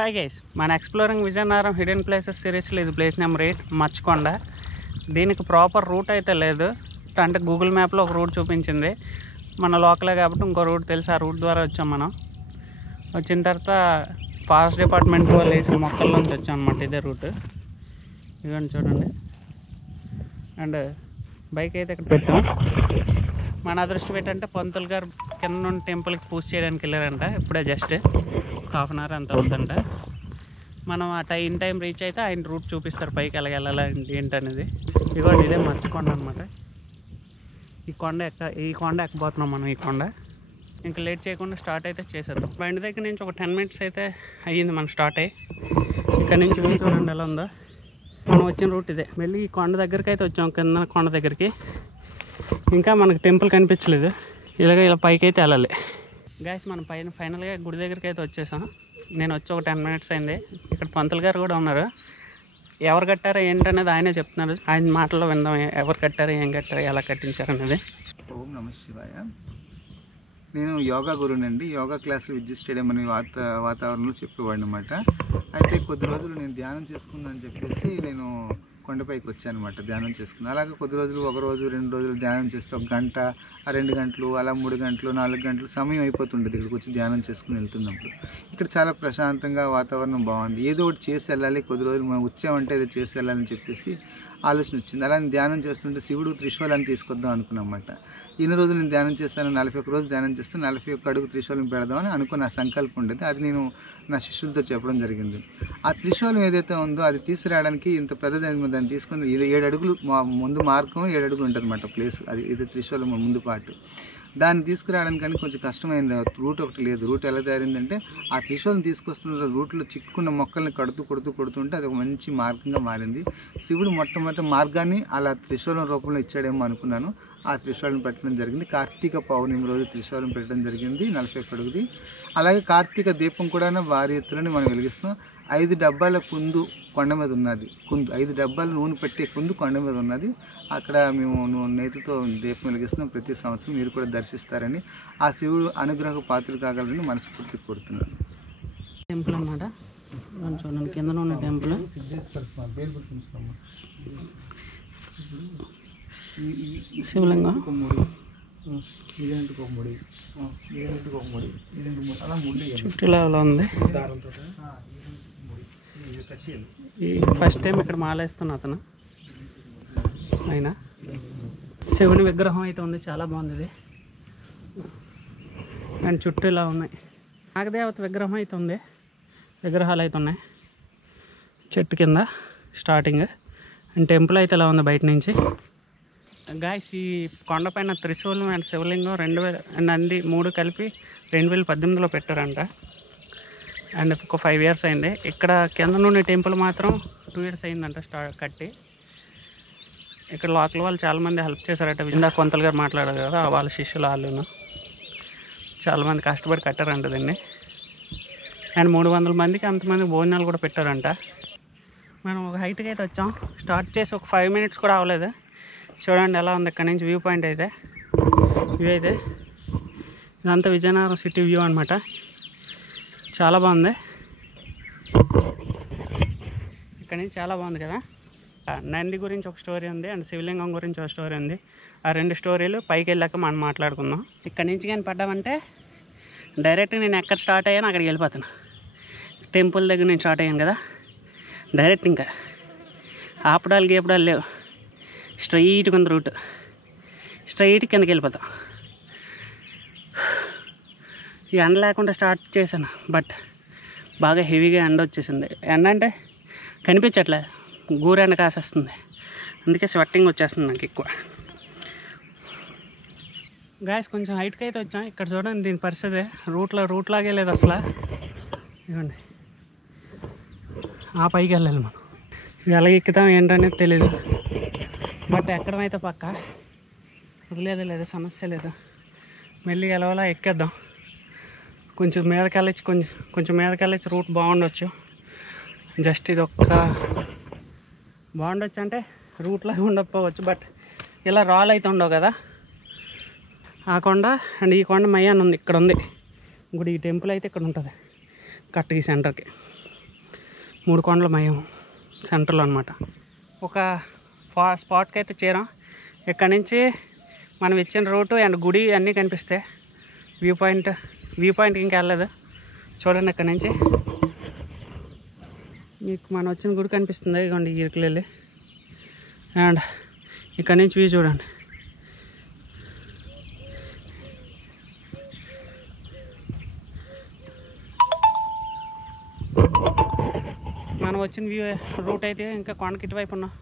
Hi guys, మన exploring Vizianagaram hidden places సిరీస్లో ఇది ప్లేస్ నెంబర్ 8 మచ్చకొండ. దీనికి ప్రాపర్ రూట్ అయితే లేదు, అంటే గూగుల్ మ్యాప్లో ఒక రూట్ చూపించింది. మన లోకలే కాబట్టి ఇంకో రూట్ తెలిసి ఆ రూట్ ద్వారా వచ్చాం. మనం వచ్చిన తర్వాత ఫారెస్ట్ డిపార్ట్మెంట్ వాళ్ళు వేసిన మొక్కల నుంచి వచ్చాం అనమాట. ఇదే రూట్, ఇవన్నీ చూడండి. అండ్ బైక్ అయితే ఇక్కడ పెట్టాం. మన అదృష్టం ఏంటంటే పంతులు గారు కింద నుండి టెంపుల్కి పూజ చేయడానికి వెళ్ళారంట. ఇప్పుడే జస్ట్ హాఫ్ అన్ అవర్ అంత అవుతుందంట. మనం ఆ ఇన్ టైం రీచ్ అయితే ఆయన రూట్ చూపిస్తారు, పైకి ఎలాగ వెళ్ళాలి ఏంటనేది. ఇదిగోండి, ఇదే మచ్చకొండ అనమాట. ఈ కొండ ఎక్కబోతున్నాం మనం. ఈ కొండ ఇంకా లేట్ చేయకుండా స్టార్ట్ అయితే చేసేద్దాం. బండి దగ్గర నుంచి ఒక 10 minutes అయితే అయ్యింది మనం స్టార్ట్ అయ్యి. ఇక్కడ నుంచి చూడండి ఎలా ఉందో. మనం వచ్చిన రూట్ ఇదే. మళ్ళీ ఈ కొండ దగ్గరికి అయితే వచ్చాం, కింద కొండ దగ్గరికి. ఇంకా మనకు టెంపుల్ కనిపించలేదు. ఇలా పైకి అయితే వెళ్ళాలి. గాయస్, మనం ఫైనల్గా గుడి దగ్గరికి అయితే వచ్చేసాం. నేను వచ్చి ఒక 10 minutes అయింది. ఇక్కడ పంతులు గారు కూడా ఉన్నారు. ఎవరు కట్టారో ఏంటనేది ఆయనే చెప్తున్నారు. ఆయన మాటల్లో విందాం, ఎవరు కట్టారు, ఏం కట్టారు, ఎలా కట్టించారు అనేది. ఓం నమః శివాయ. నేను యోగా గురువునండి. యోగా క్లాసులు విద్యుత్ స్టేడియం అనే వాతావరణంలో చెప్పేవాడిని అనమాట. అయితే కొద్ది రోజులు నేను ధ్యానం చేసుకుందని చెప్పేసి నేను కొండపైకి వచ్చాను అనమాట. ధ్యానం చేసుకున్నాను. అలాగే కొద్ది రోజులు, ఒక రోజు 2 రోజులు ధ్యానం చేస్తే 1 గంట, 2 గంటలు, అలా 3 గంటలు, 4 గంటలు సమయం అయిపోతుండేది ఇక్కడికి వచ్చి ధ్యానం చేసుకుని వెళ్తున్నప్పుడు. ఇక్కడ చాలా ప్రశాంతంగా, వాతావరణం బాగుంది. ఏదో ఒకటి చేసి వెళ్ళాలి, కొద్ది రోజులు మనం వచ్చామంటే ఏదో చేసి వెళ్ళాలని చెప్పేసి ఆలోచన వచ్చింది. అలా ధ్యానం చేస్తుంటే శివుడు త్రిశూలాన్ని తీసుకొద్దాం అనుకున్నమాట. ఇన్ని రోజులు నేను ధ్యానం చేస్తాను, 41 రోజు ధ్యానం చేస్తే 41 అడుగు త్రిశూలం పెడదామని అనుకున్న సంకల్పం ఉండేది. అది నేను నా శిష్యులతో చెప్పడం జరిగింది. ఆ త్రిశూలం ఏదైతే ఉందో అది తీసుకురావడానికి ఇంత పెద్దదైంది. దాన్ని తీసుకొని 7 అడుగులు ముందు మార్గం, 7 అడుగులు ఉంటుంది అన్నమాట ప్లేస్. ఇది త్రిశూలం ముందు పాటు. దాన్ని తీసుకురావడానికి కానీ కొంచెం కష్టమైంది. రూట్ ఒకటి లేదు. రూట్ ఎలా తయారైందంటే ఆ త్రిశూలం తీసుకొస్తున్న రూట్లో చిక్కుకున్న మొక్కల్ని కొడుతుంటే అది ఒక మంచి మార్గంగా మారింది. శివుడు మొట్టమొదటి మార్గాన్ని అలా త్రిశూలం రూపంలో ఇచ్చాడేమో అనుకున్నాను. ఆ త్రిశూలం పెట్టడం జరిగింది. కార్తీక పౌర్ణమి రోజు త్రిశూలం పెట్టడం జరిగింది, 41 అడుగుది. అలాగే కార్తీక దీపం కూడా భారీ ఎత్తులని మనం వెలిగిస్తాం. 5 డబ్బాల కుందు కొండ మీద ఉన్నది. 5 డబ్బాలు నూనె పెట్టే కుందు కొండ మీద ఉన్నది. అక్కడ మేము నేతితో దీపం వెలిగిస్తున్నాం. ప్రతి సంవత్సరం మీరు కూడా దర్శిస్తారని, ఆ శివుడు అనుగ్రహ పాత్రలు కాగలని మనస్ఫూర్తి కోరుతున్నాను. టెంపుల్ అన్నమాట. చూడండి, కింద ఉన్న టెంపుల్. శివలింగం చుట్టూ అలా ఉంది. ఫస్ట్ టైం ఇక్కడ మాలేస్తున్నా అతను. అయినా శివుని విగ్రహం అయితే ఉంది, చాలా బాగుంది ఇది. అండ్ చుట్టూ ఇలా ఉన్నాయి. నాగదేవత విగ్రహం అయితే ఉంది, విగ్రహాలు అయితే ఉన్నాయి చెట్టు కింద స్టార్టింగ్. అండ్ టెంపుల్ అయితే ఇలా ఉంది బయట నుంచి. గాయస్, ఈ కొండపైన త్రిశూలం అండ్ శివలింగం 2000 నంది 3 కలిపి 2018లో పెట్టారంట. అండ్ ఒక 5 years అయింది. ఇక్కడ కింద నుండి టెంపుల్ మాత్రం 2 years అయిందంట కట్టి. ఇక్కడ లోకల్ వాళ్ళు చాలామంది హెల్ప్ చేశారట. ఇందాక కొంతలు గారు మాట్లాడారు కదా, వాళ్ళ శిష్యులు వాళ్ళను చాలామంది కష్టపడి కట్టారంట దీన్ని. అండ్ 300 మందికి అంతమంది భోజనాలు కూడా పెట్టారంట. మనం ఒక హైట్కి అయితే వచ్చాం. స్టార్ట్ చేసి ఒక 5 minutes కూడా అవ్వలేదు. చూడండి ఎలా ఉంది ఇక్కడ నుంచి వ్యూ పాయింట్ అయితే. వ్యూ అయితే ఇదంతా విజయనగరం సిటీ వ్యూ అనమాట. చాలా బాగుంది. ఇక్కడ నుంచి చాలా బాగుంది కదా. నంది గురించి ఒక స్టోరీ ఉంది, అండ్ శివలింగం గురించి ఒక స్టోరీ ఉంది. ఆ 2 స్టోరీలు పైకి వెళ్ళాక మనం మాట్లాడుకుందాం. ఇక్కడ నుంచి కానీ పడ్డామంటే డైరెక్ట్ నేను ఎక్కడ స్టార్ట్ అయ్యాను అక్కడికి వెళ్ళిపోతాను. టెంపుల్ దగ్గర నేను స్టార్ట్ అయ్యాను కదా, డైరెక్ట్ ఇంకా ఆపడాలు గీపడాలు లేవు. స్ట్రైట్గా ఉంది రూట్, స్ట్రైట్ కిందకి వెళ్ళిపోతాం. ఈ ఎండ లేకుండా స్టార్ట్ చేశాను, బట్ బాగా హెవీగా ఎండ వచ్చేసింది. ఎండ అంటే కనిపించట్లే, గూరెండ కాసేస్తుంది. అందుకే స్వెట్టింగ్ వచ్చేస్తుంది నాకు ఎక్కువ. గాయస్, కొంచెం హైట్కి అయితే వచ్చాం. ఇక్కడ చూడండి దీని పరిస్థితి. రూట్ లాగే లేదు అసలు. ఇవ్వండి, ఆ పైకి వెళ్ళాలి మనం. ఇది ఎలా ఎక్కుతాం ఏంటనేది తెలీదు, బట్ ఎక్కడమైతే పక్క వదిలేదు, లేదు సమస్య లేదు. మళ్ళీ ఎలవలా ఎక్కేద్దాం. కొంచెం మీదకెళ్ళొచ్చు రూట్ బాగుండొచ్చు. జస్ట్ ఇది బాగుండొచ్చు అంటే రూట్లాగా ఉండకపోవచ్చు, బట్ ఇలా రాళ్ళు అయితే ఉండవు కదా. ఆ కొండ అండ్ ఈ కొండ మయ్యాన్ని ఉంది, ఇక్కడ ఉంది గుడి. ఈ టెంపుల్ అయితే ఇక్కడ ఉంటుంది కరెక్ట్గా సెంటర్కి. 3 కొండల మయం సెంటర్లో అనమాట. ఒక స్పాట్కి అయితే చేరాం. ఇక్కడ నుంచి మనం ఇచ్చిన రూటు అండ్ గుడి అన్నీ కనిపిస్తాయి. వ్యూ పాయింట్కి ఇంకా వెళ్ళలేదు. చూడండి ఇక్కడ నుంచి మీకు మనం వచ్చిన గుడి కనిపిస్తుంది. ఇదిగోండి ఇరుకులెళ్ళి. అండ్ ఇక్కడ నుంచి వ్యూ చూడండి. మనం వచ్చిన వ్యూ రూట్ అయితే ఇంకా కొండకి ఇటువైపు ఉన్నాం.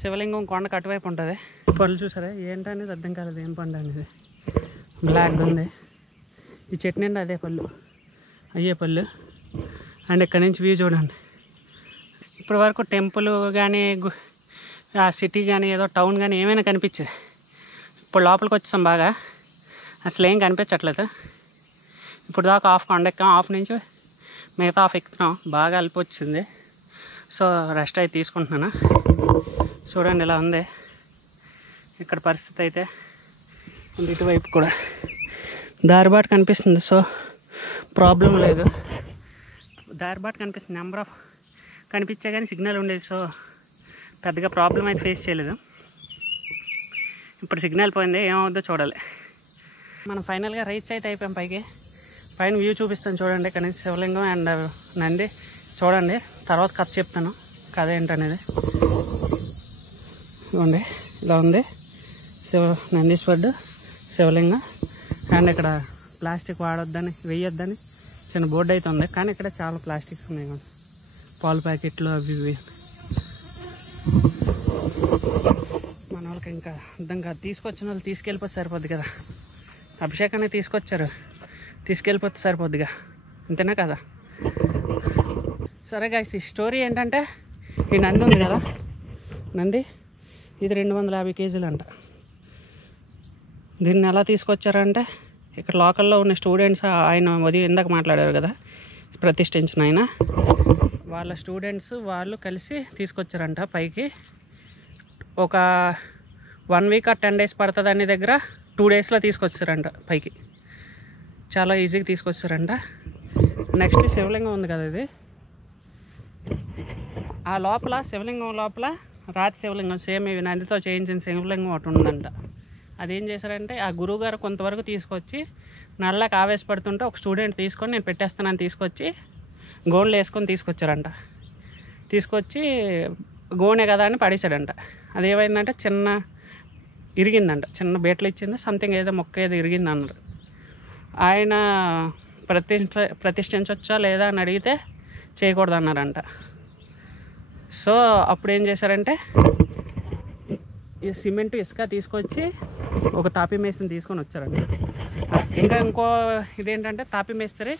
శివలింగం కొండకి అటువైపు ఉంటుంది. పళ్ళు చూసారా ఏంటనేది అర్థం కాలేదు. ఏం పండు అనేది బ్లాక్ ఉంది. ఈ చెట్టు నిండా అదే పళ్ళు, అయ్యే పళ్ళు. అండ్ ఇక్కడ నుంచి వ్యూ చూడండి. ఇప్పటి వరకు టెంపుల్ కానీ ఆ సిటీ కానీ ఏదో టౌన్ కానీ ఏమైనా కనిపించేది. ఇప్పుడు లోపలికి వచ్చాం బాగా, అసలు ఏం కనిపించట్లేదు. ఇప్పుడు దాకా హాఫ్ కొండ ఎక్కాం, హాఫ్ నుంచి మిగతా హాఫ్ ఎక్కుతున్నాం. బాగా అలిపి వచ్చింది. సో రెస్ట్ అయితే తీసుకుంటున్నాను. చూడండి ఇలా ఉంది ఇక్కడ పరిస్థితి అయితే. ఇటువైపు కూడా దారిబాటు కనిపిస్తుంది. సో ప్రాబ్లం లేదు. దారిబాటు కనిపిస్తుంది. నెంబర్ ఆఫ్ కనిపించే కానీ సిగ్నల్ ఉండేది. సో పెద్దగా ప్రాబ్లం అయితే ఫేస్ చేయలేదు. ఇప్పుడు సిగ్నల్ పోయింది, ఏమవుద్దో చూడాలి. మనం ఫైనల్గా రీచ్ అయితే అయిపోయాం పైకి. పైన వ్యూ చూపిస్తాను చూడండి. ఇక్కడ నుంచి శివలింగం అండ్ నంది చూడండి. తర్వాత కథ చెప్తాను, కథ ఏంటనేది. చూడండి ఇలా ఉంది నందీశ్వరుడు, శివలింగం. అండ్ ఇక్కడ ప్లాస్టిక్ వాడొద్దని, వేయొద్దని చిన్న బోర్డు అయితే ఉంది. కానీ ఇక్కడ చాలా ప్లాస్టిక్స్ ఉన్నాయి. పాలు ప్యాకెట్లు అవి ఇవి. మన వాళ్ళకి ఇంకా అర్థం కాదు. తీసుకొచ్చిన వాళ్ళు తీసుకెళ్ళిపోతే సరిపోద్ది కదా. అభిషేకాన్ని తీసుకొచ్చారు, తీసుకెళ్ళిపోతే సరిపోద్దిగా, అంతేనా కదా. సరే గాయ్స్, ఈ స్టోరీ ఏంటంటే ఈ నంది ఉంది కదా, నంది ఇది 250 కేజీలు అంట. దీన్ని ఎలా తీసుకొచ్చారంటే ఇక్కడ లోకల్లో ఉన్న స్టూడెంట్స్, ఆయన ఇందాక మాట్లాడారు కదా ప్రతిష్ఠించిన ఆయన, వాళ్ళ స్టూడెంట్స్ వాళ్ళు కలిసి తీసుకొచ్చారంట పైకి. ఒక 1 వీక్ ఆ 10 డేస్ పడుతుంది అన్ని దగ్గర 2 డేస్లో తీసుకొచ్చారంట పైకి. చాలా ఈజీగా తీసుకొచ్చారంట. నెక్స్ట్ శివలింగం ఉంది కదా, ఇది ఆ లోపల శివలింగం లోపల రాతి శివలింగం సేమ్ ఇవి నందితో చేయించిన శివలింగం ఒకటి ఉందంట. అదేం చేశారంటే ఆ గురువుగారు కొంతవరకు తీసుకొచ్చి నల్లకి ఆవేశపడుతుంటే ఒక స్టూడెంట్ తీసుకొని నేను పెట్టేస్తానని తీసుకొచ్చి గోన్లు వేసుకొని తీసుకొచ్చారంట. తీసుకొచ్చి గోనే కదా అని పడేసాడంట. అదేమైందంటే చిన్న ఇరిగిందంట, చిన్న బేట్లు ఇచ్చింది, సంథింగ్ ఏదో మొక్క ఏదో ఇరిగింది అన్నారు. ఆయన ప్రతిష్ఠించవచ్చా లేదా అని అడిగితే చేయకూడదు అన్నారంట. సో అప్పుడు ఏం చేశారంటే ఈ సిమెంట్ ఇసుక తీసుకొచ్చి ఒక తాపీ మేస్త్రిని తీసుకొని వచ్చారంట. ఇంకా ఇంకో ఇదేంటంటే తాపీ మేస్త్రి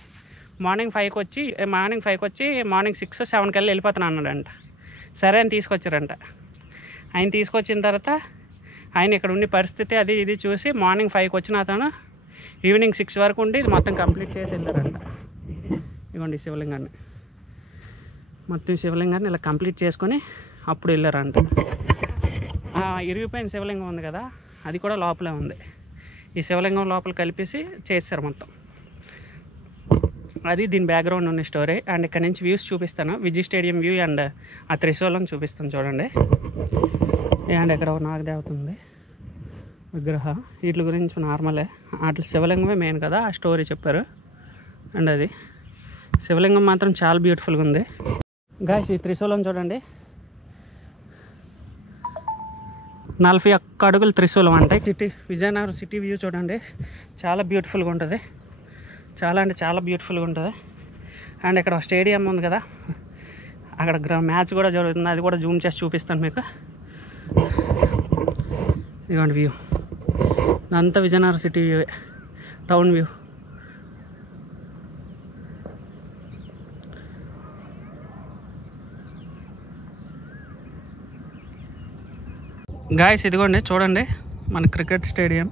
మార్నింగ్ 5కి వచ్చి మార్నింగ్ 6, 7 కల్లా వెళ్ళిపోతాను అన్నాడంట. సరే అని తీసుకొచ్చారంట. ఆయన తీసుకొచ్చిన తర్వాత ఆయన ఇక్కడ ఉండే పరిస్థితి అది ఇది చూసి మార్నింగ్ 5కి వచ్చిన అతను ఈవినింగ్ 6 వరకు ఉండి ఇది మొత్తం కంప్లీట్ చేసి వెళ్ళారంట. ఇవ్వండి శివలింగాన్ని, మొత్తం శివలింగాన్ని ఇలా కంప్లీట్ చేసుకొని అప్పుడు వెళ్ళారంట. ఇరిగిపోయిన శివలింగం ఉంది కదా, అది కూడా లోపలే ఉంది. ఈ శివలింగం లోపల కలిపేసి చేశారు మొత్తం. అది దీని బ్యాక్గ్రౌండ్ ఉన్న స్టోరీ. అండ్ ఇక్కడ నుంచి వ్యూస్ చూపిస్తాను, విజయ్ స్టేడియం వ్యూ అండ్ ఆ త్రిశూలం చూపిస్తాను చూడండి. అండ్ ఇక్కడ ఒక నాగదేవత ఉంది విగ్రహం. వీటి గురించి నార్మలే, అట్లా శివలింగమే మెయిన్ కదా, ఆ స్టోరీ చెప్పారు. అండ్ అది శివలింగం మాత్రం చాలా బ్యూటిఫుల్గా ఉంది. గాయ్స్ ఈ త్రిశూలం చూడండి, 41 అడుగులు త్రిశూలం అంటే. విజయనగరం సిటీ వ్యూ చూడండి, చాలా బ్యూటిఫుల్గా ఉంటుంది, చాలా అంటే చాలా బ్యూటిఫుల్గా ఉంటుంది. అండ్ ఇక్కడ స్టేడియం ఉంది కదా, అక్కడ మ్యాచ్ కూడా జరుగుతుంది, అది కూడా జూమ్ చేసి చూపిస్తాను మీకు. ఇదిగోండి వ్యూ, అంతా Vizianagaram city view, town view. Guys ఇదిగోండి చూడండి, మన క్రికెట్ స్టేడియం,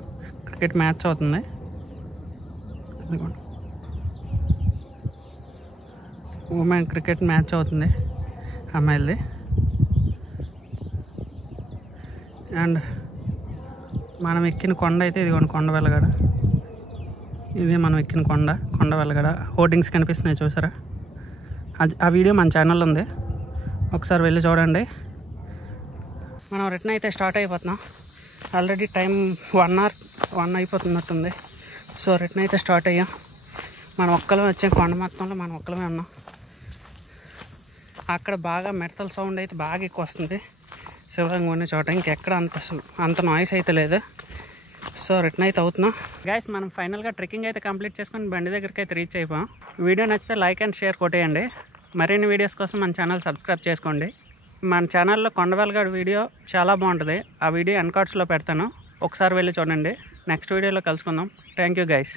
క్రికెట్ మ్యాచ్ అవుతుంది. ఇదిగోండి ఉమెన్ క్రికెట్ మ్యాచ్ అవుతుంది అమ్మాయిలది. అండ్ మనం ఎక్కిన కొండ అయితే ఇదిగోండి కొండ వెలగడ. ఇది మనం ఎక్కిన కొండ వెలగడ. హోర్డింగ్స్ కనిపిస్తున్నాయి చూసారా, ఆ వీడియో మన ఛానల్లో ఉంది, ఒకసారి వెళ్ళి చూడండి. మనం రిటర్న్ అయితే స్టార్ట్ అయిపోతున్నాం. Already time 1 అయిపోతున్నట్టుంది. సో రిటర్న్ అయితే స్టార్ట్ అయ్యాం. మనం ఒక్కలమే వచ్చాం, కొండ మొత్తంలో మనం ఒక్కలమే ఉన్నాం. అక్కడ బాగా మెటల్ సౌండ్ అయితే బాగా ఎక్కువ వస్తుంది శివలింగం ఉన్న చోట. ఇంకెక్కడ అంత నాయిస్ అయితే లేదు. సో రిటర్న్ అయితే అవుతున్నాం. గైస్ మనం ఫైనల్గా ట్రెక్కింగ్ అయితే కంప్లీట్ చేసుకొని బండి దగ్గరికి అయితే రీచ్ అయిపోయాం. వీడియో నచ్చితే లైక్ అండ్ షేర్ కొట్టేయండి. మరిన్ని వీడియోస్ కోసం మన ఛానల్ సబ్స్క్రైబ్ చేసుకోండి. మన ఛానల్లో కొండవేలగాడు వీడియో చాలా బాగుంటుంది. ఆ వీడియో ఎన్ కార్డ్స్లో పెడతాను, ఒకసారి వెళ్ళి చూడండి. నెక్స్ట్ వీడియోలో కలుసుకుందాం. Thank you guys.